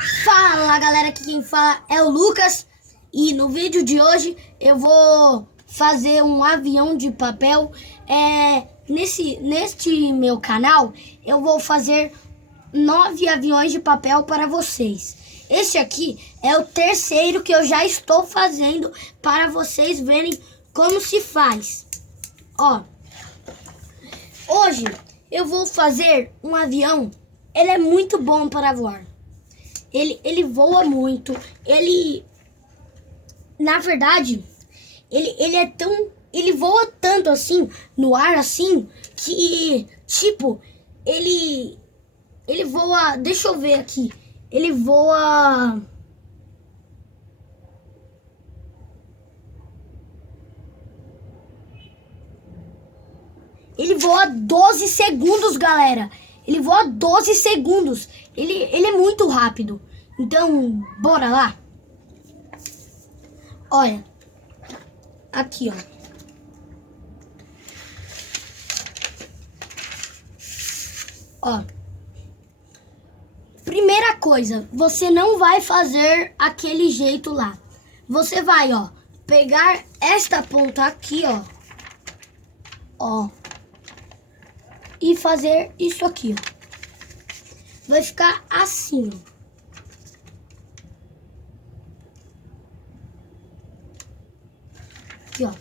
Fala galera, aqui quem fala é o Lucas e no vídeo de hoje eu vou fazer um avião de papel. Neste meu canal eu vou fazer 9 aviões de papel para vocês. Este aqui é o terceiro que eu já estou fazendo para vocês verem como se faz. Ó, hoje eu vou fazer um avião, ele é muito bom para voar. Ele voa muito, na verdade, ele voa tanto assim, no ar assim, que, tipo, ele voa, deixa eu ver aqui, ele voa 12 segundos, galera. Ele voa 12 segundos. Ele é muito rápido. Então, bora lá. Olha. Aqui, ó. Ó. Primeira coisa, você não vai fazer aquele jeito lá. Você vai, ó, pegar esta ponta aqui, ó. Ó. E fazer isso aqui, ó. Vai ficar assim, ó. Aqui, ó.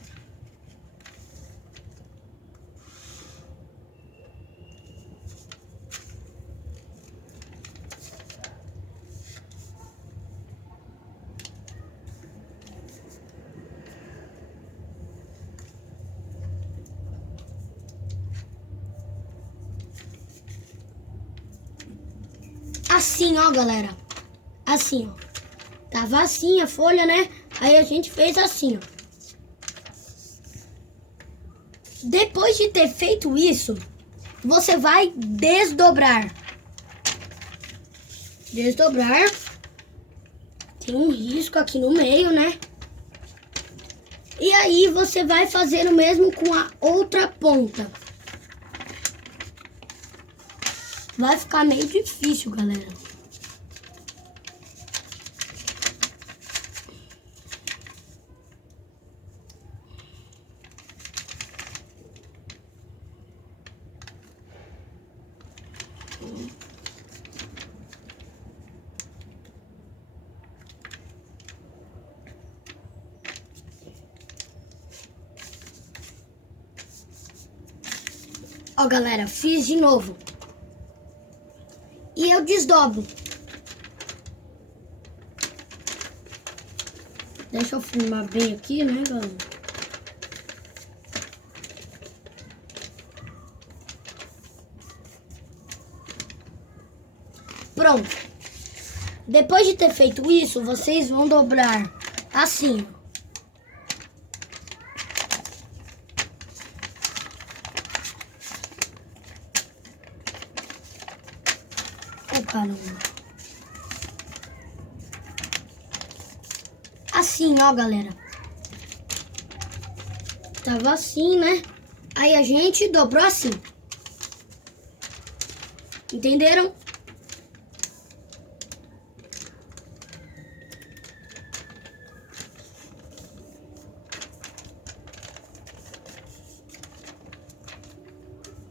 Assim, ó, galera. Assim, ó. Tava assim a folha, né? Aí a gente fez assim, ó. Depois de ter feito isso, você vai desdobrar. Desdobrar. Tem um risco aqui no meio, né? E aí você vai fazer o mesmo com a outra ponta. Vai ficar meio difícil, galera. Ó, galera, fiz de novo. E eu desdobro. Deixa eu filmar bem aqui, né, galera? Pronto. Depois de ter feito isso, vocês vão dobrar assim. Caramba. Assim, ó, galera. Tava assim, né? Aí a gente dobrou assim. Entenderam?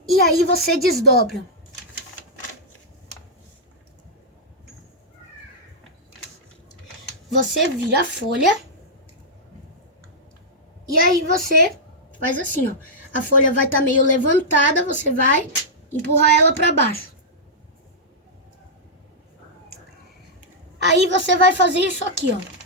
E aí você desdobra. Você vira a folha e aí você faz assim, ó. A folha vai estar meio levantada, você vai empurrar ela para baixo. Aí você vai fazer isso aqui, ó.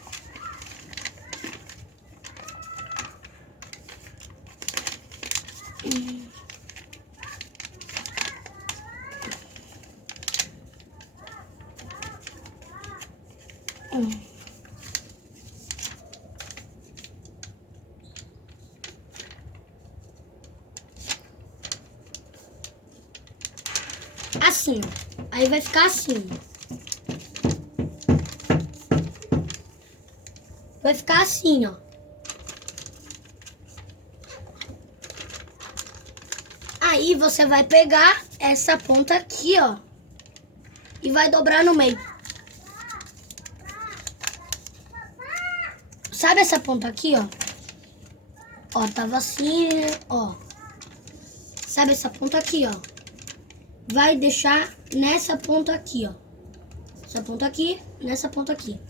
Assim, ó. Aí vai ficar assim. Vai ficar assim, ó. Aí você vai pegar essa ponta aqui, ó. E vai dobrar no meio. Sabe essa ponta aqui, ó? Ó, tava assim, ó. Sabe essa ponta aqui, ó? Vai deixar nessa ponta aqui, ó. Essa ponta aqui, nessa ponta aqui.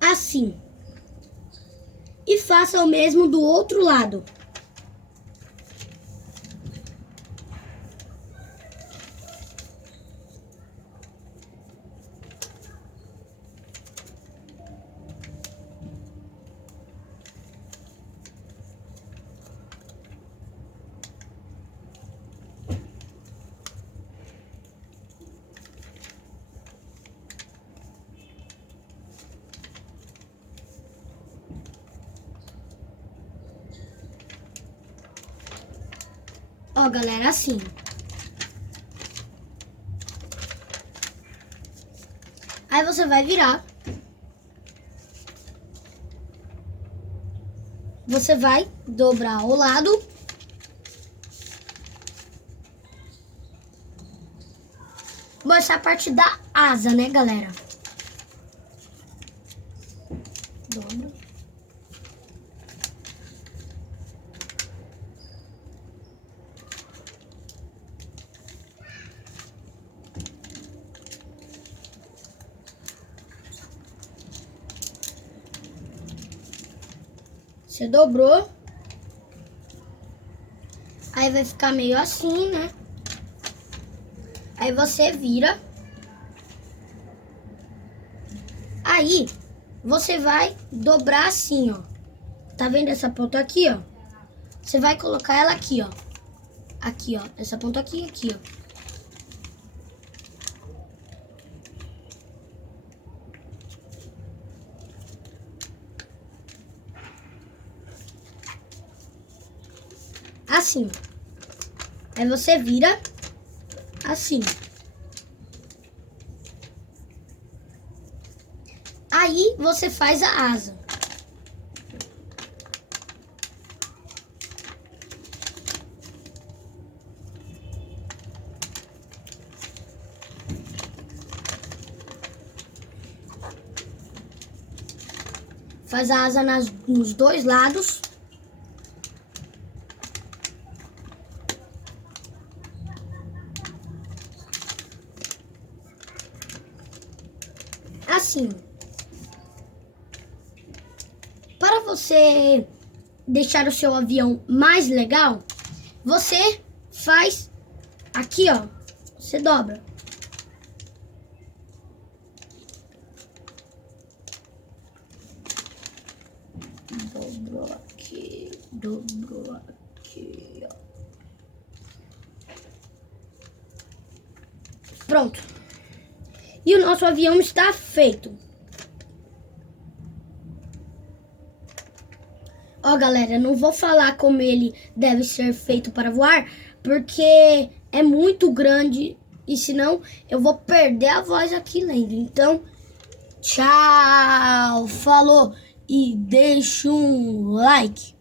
Assim. E faça o mesmo do outro lado. Ó, galera, assim. Aí você vai virar. Você vai dobrar o lado. Bom, essa é a parte da asa, né, galera? Dobra. Você dobrou. Aí vai ficar meio assim, né? Aí você vira. Aí você vai dobrar assim, ó. Tá vendo essa ponta aqui, ó? Você vai colocar ela aqui, ó. Aqui, ó. Essa ponta aqui, ó. Assim. Aí você vira assim. Aí você faz a asa. Faz a asa nos dois lados. Assim. Para você deixar o seu avião mais legal, você faz aqui, ó. Você dobra. Dobrou aqui, dobrou aqui, ó. Pronto. E o nosso avião está feito. Ó, galera, não vou falar como ele deve ser feito para voar, porque é muito grande e senão eu vou perder a voz aqui lendo. Então, tchau, falou e deixa um like.